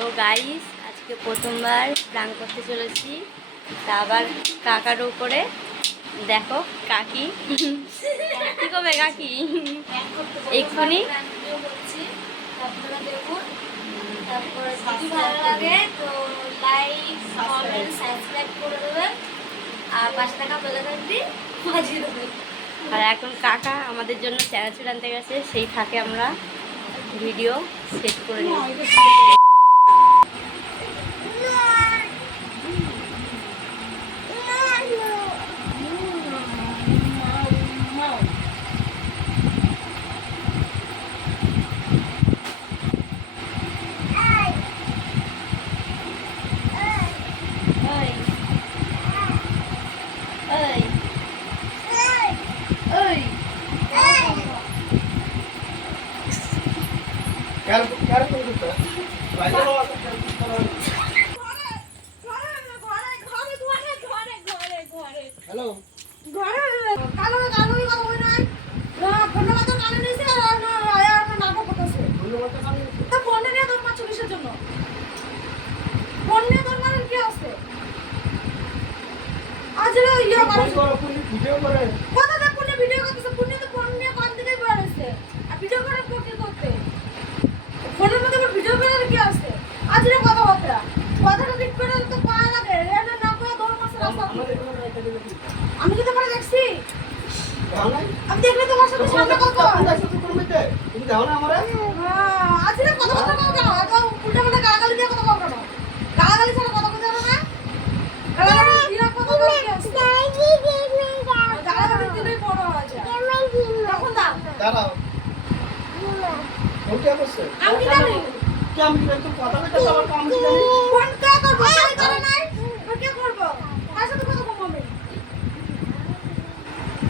তো গাইস আজকে প্রথমবার প্ল্যান করতে চলেছি, তা আবার কাকার উপরে দেখো কাকি কি করবে কাকি এক্ষুনি। আর এখন কাকা আমাদের জন্য চানাচুর আনতে গেছে, সেই ফাঁকে আমরা ভিডিও সেট করে নিই। হ্যালো ঘরে কালো কালো কথা বই নাই না ফোনে কথা কানে নিছে না আয়া না নাটক করতেছে তো ফোনে নিয়ে তোর মা চুরিশের জন্য ফোন নিয়ে তোর মার কি আছে আজ রে ইয়া করে ভিডিও করে কথা না ফোনে ভিডিও করতেছে ফোনে তো ফোন নিয়ে কান দিকে বেরাইছে আর ভিডিও করে কি করতে ফোনের মধ্যে ভিডিও করার কি আছে আজ রে কথাবার্তা কথাটা ঠিক করে তো পা লাগে এটা না করে দৌড় মারছে রাস্তা আমি কি তোমার দেখছি আমি দেখলে তোমার সাথে সামনে কথা তুমি দাও না আমারে আজকে কথা কথা কও কেন এত উল্টা পাল্টা গালাগালি দিয়ে কথা কও কেন গালাগালি ছাড়া কথা কইতে হবে না গালাগালি দিয়ে কথা কও গালাগালি দিলেই বড় হয়ে যায় তখন দাও দাঁড়াও ওকে করছে আমি কি জানি কি আমি একটু কথা বলতে আবার কাম কি জানি ফোন কা করব তাই করে নাই আর কি করব কার সাথে কথা কম আমি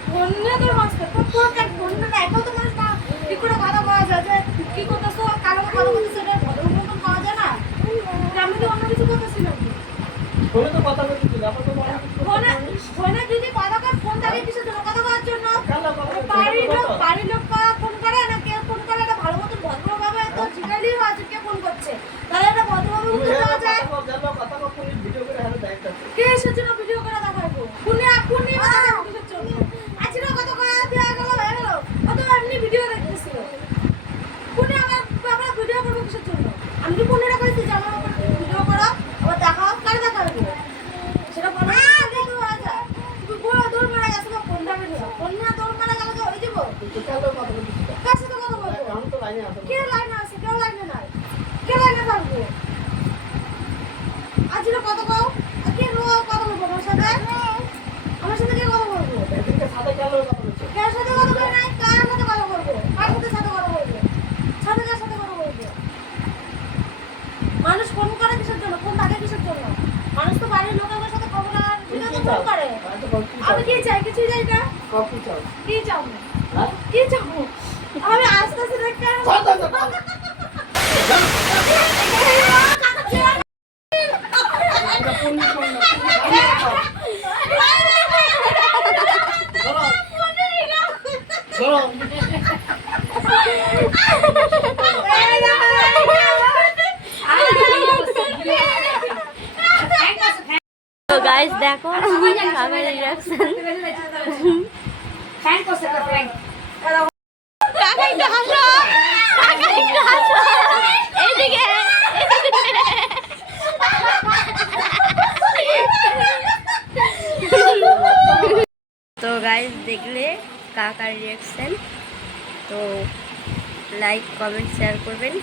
ফোনে তো মাস্টার তো ফোন না এখন তো মানুষ না কি করে কথা বলা যায় যে কি করতেছো কারো কথা বলতেছে এটা ভদ্র মতন পাওয়া যায় না আমি তো অন্য কিছু করতেছি না ফোনে তো কথা বলতে আপনি তো ফোনে যদি কথা কর ফোন তাকে কিসের জন্য কথা করার জন্য বাড়ির লোক ফোন করে না কেউ ফোন করে এটা ভালো মতো ভদ্রভাবে তো জিজ্ঞাসা আছে কে ফোন করছে তাহলে এটা ভদ্রভাবে উত্তর দেওয়া যায় কথা কথা ভিডিও করে হাতে দেখাচ্ছি কে এসের জন্য ভিডিও করে দেখাবো ফোনে কিসের জন্য আজকে কথা কয়া দেয়া গেল হয়ে গেল অত এমনি ভিডিও দেখতেছিল ফোনে আমরা ভিডিও করবো কিসের জন্য আমি কি ফোনে রাখাইছি যে আমার ভিডিও করো আবার দেখাও কার দেখাবো সেটা বলো দেখো আচ্ছা তুমি বড় দৌড় মারা গেছে না ফোন দাবে না ফোন না দৌড় মারা গেল যে হয়ে যাবো কার সাথে কথা বলবো আমি তো লাইনে আছি কে লাইনে আছে কেউ লাইনে নাই কে লাইনে থাকবো আজকে কথা কও আর কে কথা বলবো আমার সাথে কে কথা বলবো এদিকে সাথে গেল কথা বলছে কার সাথে কথা বলবো না কার সাথে কথা বলবো কার সাথে কথা বলবো সাথে কার সাথে কথা বলবো মানুষ ফোন করে কিসের জন্য ফোন থাকে কিসের জন্য মানুষ তো বাড়ির লোকের সাথে খবর আর ভিডিও তো ফোন করে আমি কি চাই কিছু চাই না কপি চাও কি চাও কি চাও আমি আস্তে আস্তে দেখতে তো গাইস দেখো আমার রিঅ্যাকশন ফ্যান করছে না ফ্যান কাকা একটু হাসো কাকা একটু হাসো এইদিকে তো গাইস দেখলে কাকার রিঅ্যাকশন, তো লাইক কমেন্ট শেয়ার করবেন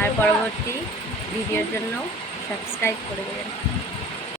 আর পরবর্তী ভিডিওর জন্য সাবস্ক্রাইব করে দেবেন।